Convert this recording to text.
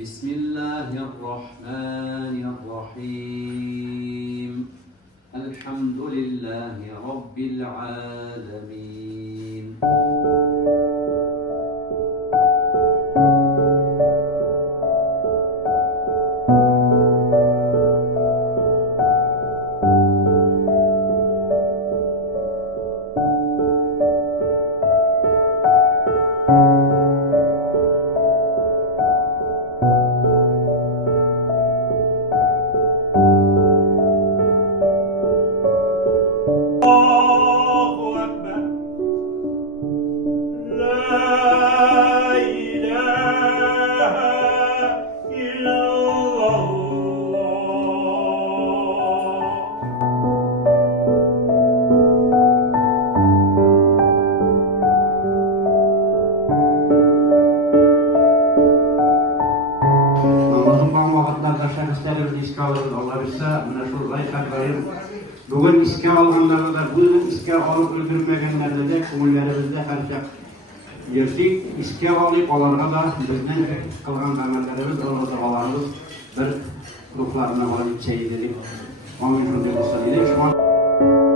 بسم الله الرحمن الرحيم الحمد لله رب العالمين Bugün iske alganlarda da, bu yıl iske alıp öldürmegenlerde de ko'ngillerimizde harcak yersek, iske alıp olarga da bizden kılgan amellerimiz, oradalarımız bir ruhlarına alıp çeyidelim. Amin.